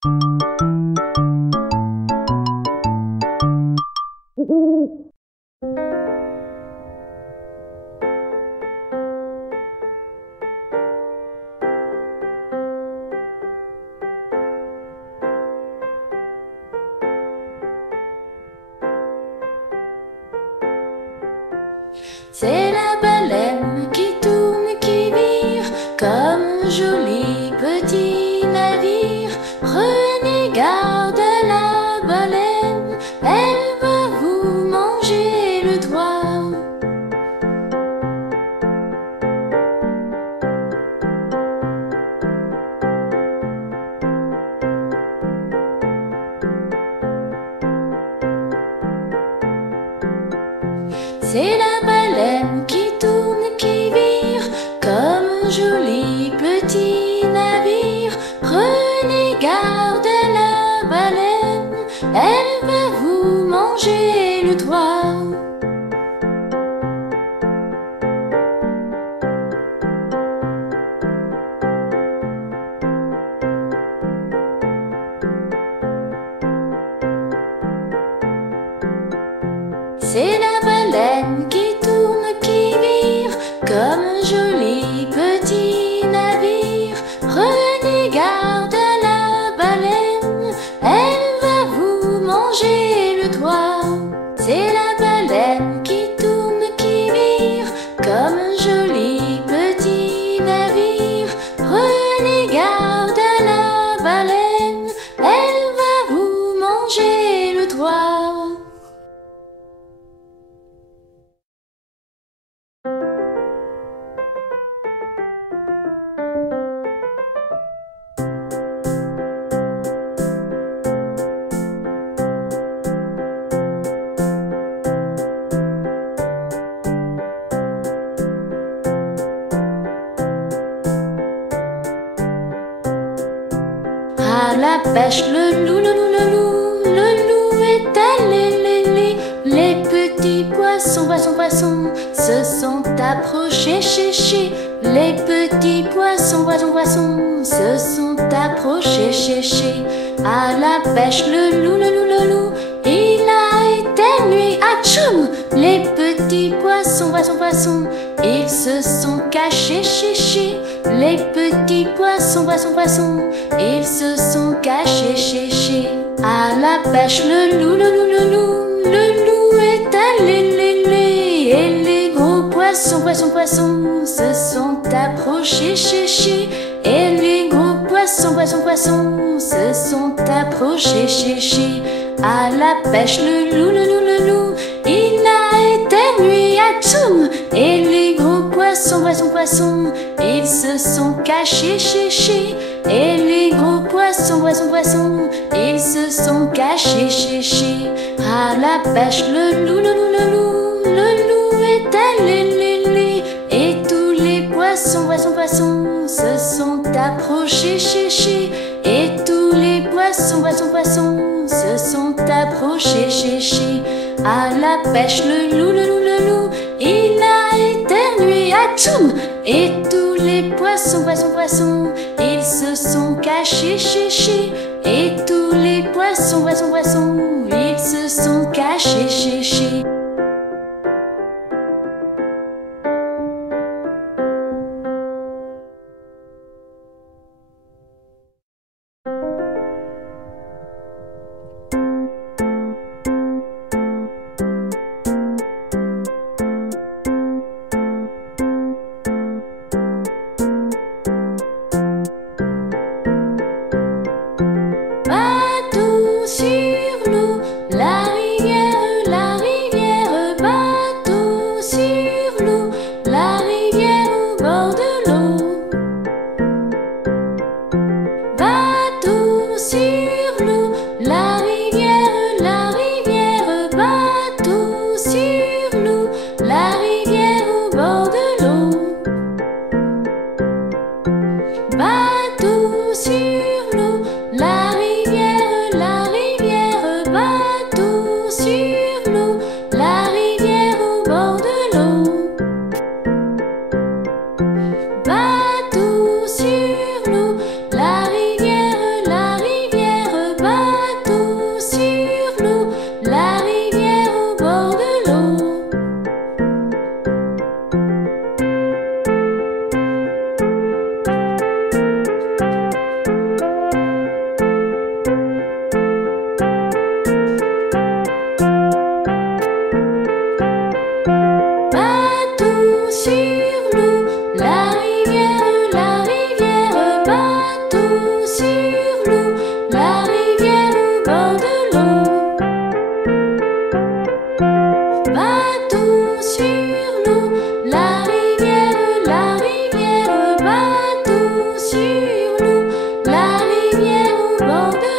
C'est la baleine qui tourne, qui vire, comme un joli petit navire. Prenez garde à la baleine, elle va vous manger le doigt. C'est la baleine qui tourne, qui vire, comme un joli petit navire. Prenez garde à la baleine, elle va vous manger le doigt. C'est la baleine qui tourne, qui vire, comme un joli petit navire. Prenez garde à la baleine, elle va vous manger le doigt. C'est la baleine qui tourne, qui vire, comme un joli petit navire. Prenez garde à la baleine, elle va vous manger le doigt. À la pêche, le loup, le loup, le loup, le loup est allé, les petits poissons, poissons, poissons, se sont approchés, chéchés. Les petits poissons, poissons, poissons, se sont approchés, chéchés. À la pêche, le loup, le loup, le loup, il a éternué, atchoum. Les petits poissons, poissons, poissons, ils se sont cachés, chéchés. Les petits poissons, poissons, poissons, ils se sont cachés, chéchés. À la pêche, le loup, le loup, le loup, le loup est allé, et les gros poissons, poissons, poissons, se sont approchés, chéchés. Et les gros poissons, poissons, poissons, se sont approchés, chéchés. À la pêche, le loup, le loup, le loup, il a éternué, atchoum. Et les gros poissons, poissons, poissons, ils se sont cachés, chéchés. Et les gros poissons, poissons, poissons, ils se sont cachés, chéchés. À la pêche, le loup, le loup, le loup, le loup est allé, et tous les poissons, poissons, poissons, se sont approchés, chéchés. Et tous les poissons, poissons, poissons, se sont approchés, chéchés. À la pêche, le loup, le loup, le loup, il a éternué, atchoum. Et tous les poissons, poissons, poissons, ils se sont cachés, chéchés. Et tous les poissons, poissons, poissons, ils se sont cachés, chéchés. Bateau sur l'eau, la rivière, bateau sur l'eau, la rivière au bord de l'eau. Bateau sur l'eau, la rivière, bateau sur l'eau, la rivière au bord de l'eau. Bateau sur l'eau, la rivière, bateau sur l'eau, la rivière au bord de l'eau. Bateau sur l'eau, la rivière,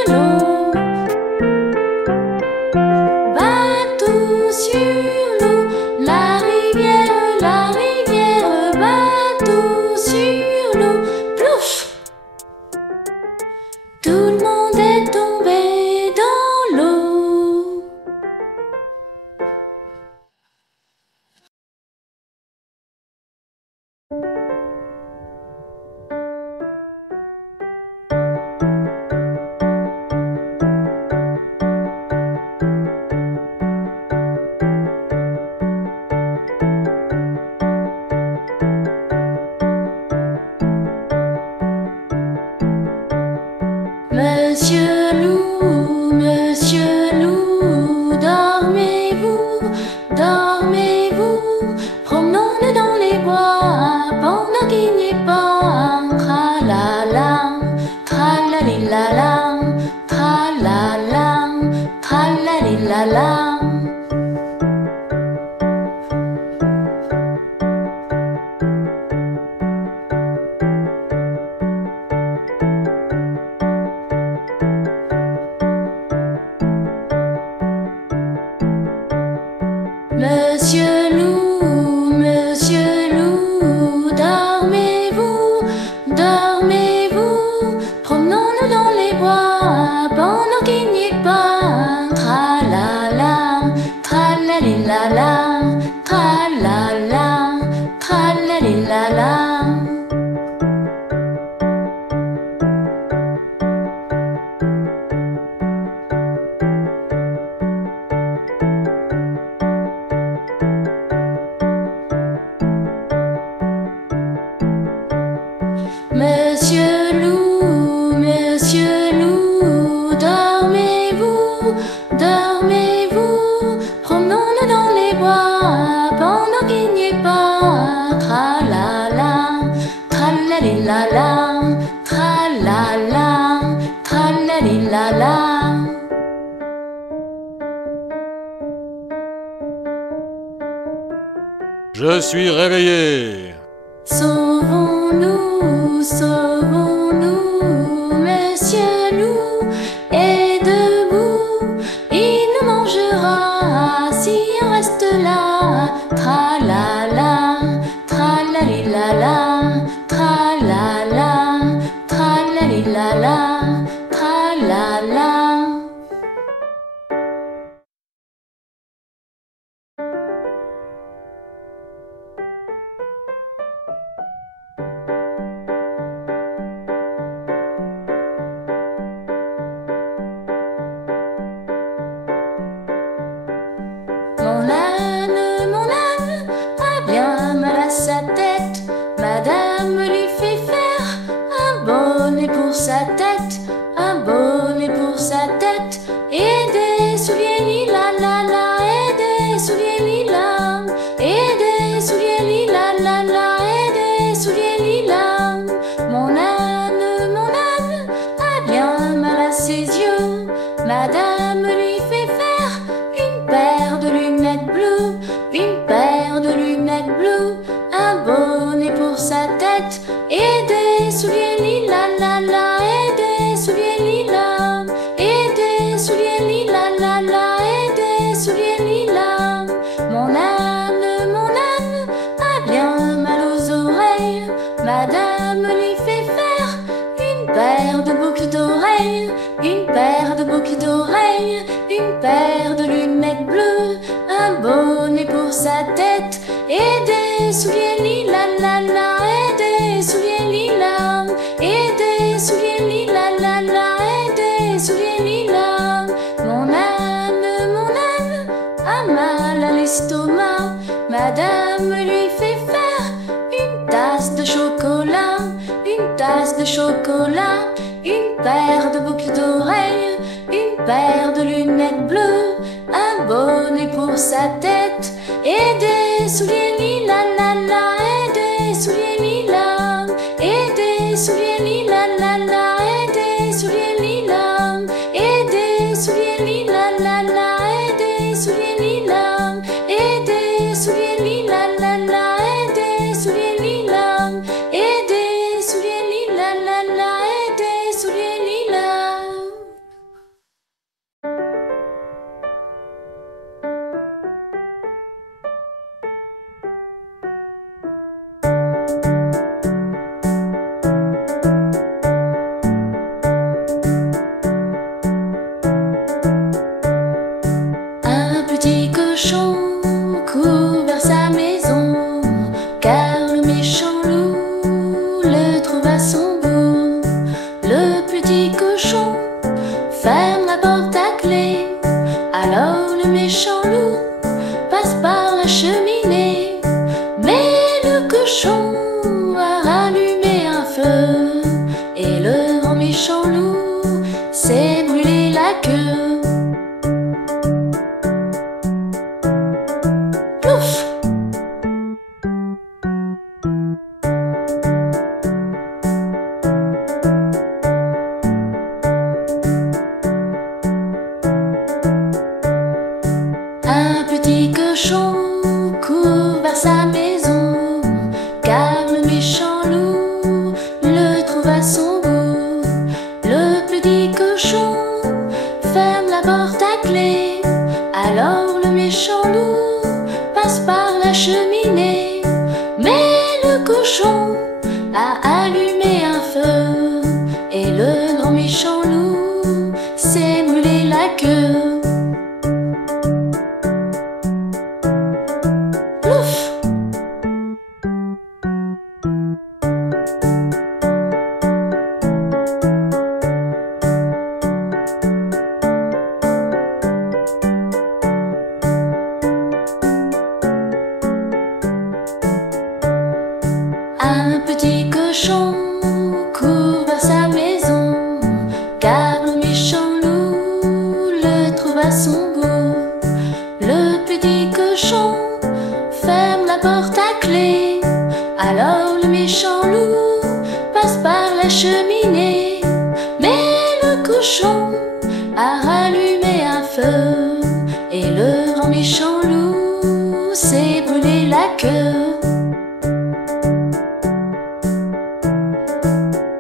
l'eau. Bateau sur l'eau, la rivière, bateau sur l'eau. Plouf! Tout le monde est tombé dans l'eau. Monsieur Loup, dormez-vous, dormez-vous, promenons-nous dans les bois pendant qu'il n'y est pas. Tralala, tralalilala, tralala, tralalilala. Monsieur Loup, dormez-vous, dormez-vous, promenons-nous dans les bois pendant qu'il n'y est pas. Tralala, tralalilala, tralala, tralalilala. Monsieur Loup, dormez-vous, dormez-vous, promenons-nous dans les bois pendant qu'il n'y est pas. Tralala, tralalilala, tralala, tralalilala. Je suis réveillé. Sauvons-nous, sauvons-nous, Monsieur Loup est debout, il nous mangera si on reste là. Tralala, tralalilala, tralala, tralalilala, tralala. Mon âne a bien mal à sa tête. Madame lui fait faire un bonnet pour sa tête, un bonnet pour sa tête, et des souliers lilas, la la, et des souliers lilas, et des souliers lilas, la la, et des souliers lilas. Mon âne a bien mal à ses yeux. Madame lui fait faire une paire de lunettes bleues, une paire de lunettes bleues, un bonnet pour sa tête, et des souliers lilas, la la, et des souliers lilas, et des souliers lilas, la la, et des souliers lilas. Mon âne a bien mal aux oreilles. Madame lui fait faire une paire de boucles d'oreilles, une paire de boucles d'oreilles, une paire de lunettes bleues, un bonnet pour sa tête, et des souliers lilas, la la, et des souliers lilas, et des souliers lilas, la la, et des souliers lilas. Mon âne a mal à l'estomac. Madame lui fait faire une tasse de chocolat, une tasse de chocolat, une paire de boucles d'oreilles, une paire de lunettes bleues, un bonnet pour sa tête, et des souliers lilas, la la, et des souliers lilas, et des souliers lilas, la la, et des souliers lilas, et des souliers lilas, la la, et des souliers lilas, et des souliers lilas, la la, et des souliers lilas, et des souliers lilas, la la, et des souliers lilas. cochon ferme la porte à clé. Alors le méchant loup passe par la cheminée. Mais le cochon a rallumé un feu et le grand méchant loup s'est brûlé la queue. Plouf! Un petit cochon court vers sa maison, car le méchant loup le trouve à son goût. Le petit cochon ferme la porte à clé. Alors le méchant loup passe par la cheminée. Mais le cochon a allumé un feu et le grand méchant loup s'est brûlé la queue. Plouf! Un petit cochon court vers sa maison, car le méchant loup le trouve à son goût. Le petit cochon ferme la porte à clé. Alors le méchant loup passe par la cheminée. Mais le cochon a rallumé un feu et le grand méchant loup s'est brûlé la queue.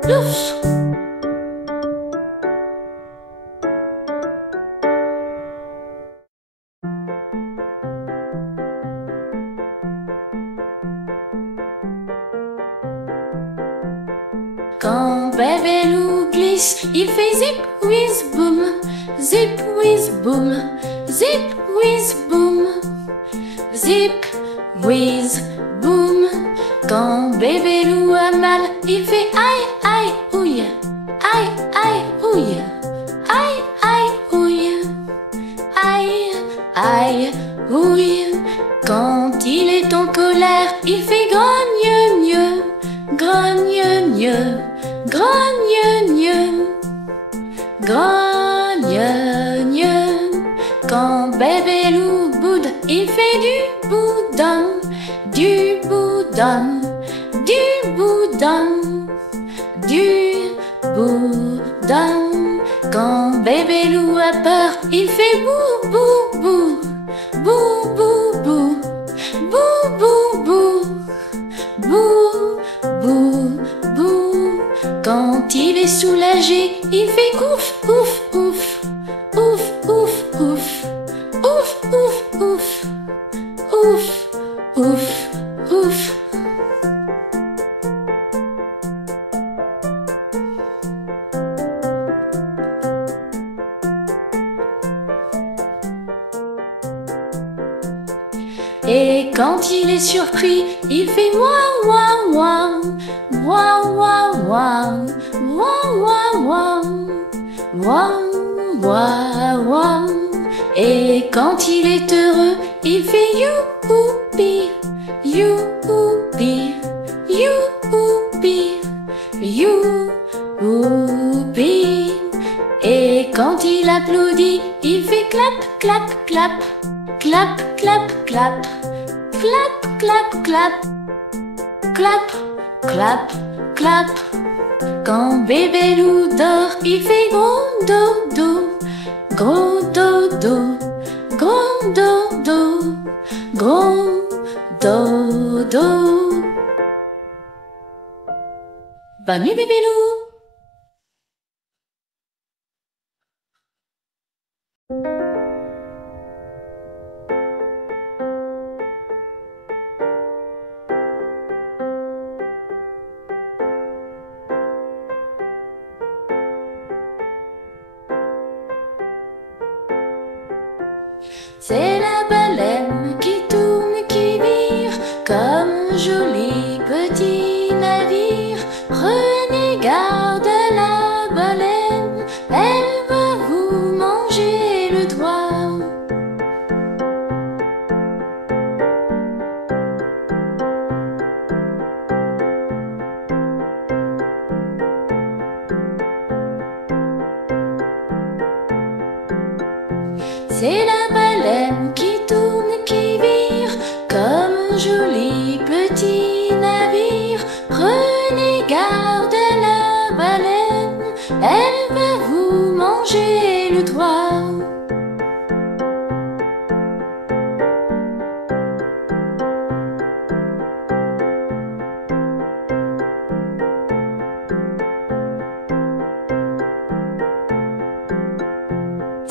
Plouf! Quand bébé loup glisse, il fait zip whiz boom, zip whiz boom, zip whiz boom, zip whiz boom. Quand bébé loup a mal, il fait aïe aïe ouille, aïe aïe ouille, aïe aïe ouille, aïe aïe ouille. Quand il est en colère, il fait grogne-gneu, grogne-gneu, grogne-gneu, grogne-gneu. Quand bébé loup boude, il fait du boudin, du boudin, du boudin, du boudin. Quand bébé loup a peur, il fait bou bou bou, bou bou bou, bou bou bou, bou bou bou. Quand il est soulagé, il fait ouf ouf ouf, ouf ouf ouf, ouf ouf ouf, ouf ouf ouf. Et quand il est surpris, il fait ouah ouah ouah, ouah ouah ouah, ouah ouah ouah, ouah ouah ouah. Et quand il est heureux, il fait youhoupi, youhoupi, youhoupi, youhoupi. Et quand il applaudit, il fait clap clap clap, clap clap clap, clap clap clap, clap clap clap. Quand bébé loup dort, il fait gros dodo, gros dodo, gros dodo, gros dodo. Bonne nuit bébé loup. C'est la baleine qui tourne, qui vire, comme un joli petit navire. Prenez garde à la baleine, C'est la baleine qui tourne, qui vire, comme un joli petit navire. Prenez garde à la baleine, elle va vous manger le toit.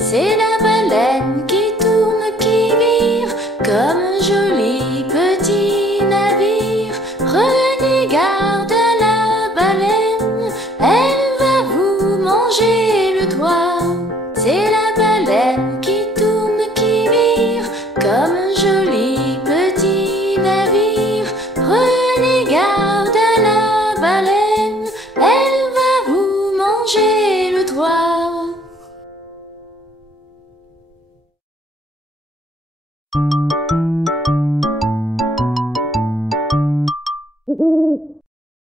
C'est la baleine qui tourne, qui vire, comme un joli petit navire. Prenez garde à la baleine, elle va vous manger le toit. C'est la baleine qui tourne, qui vire, comme un joli petit navire. Prenez garde à la baleine, elle va vous manger le toit.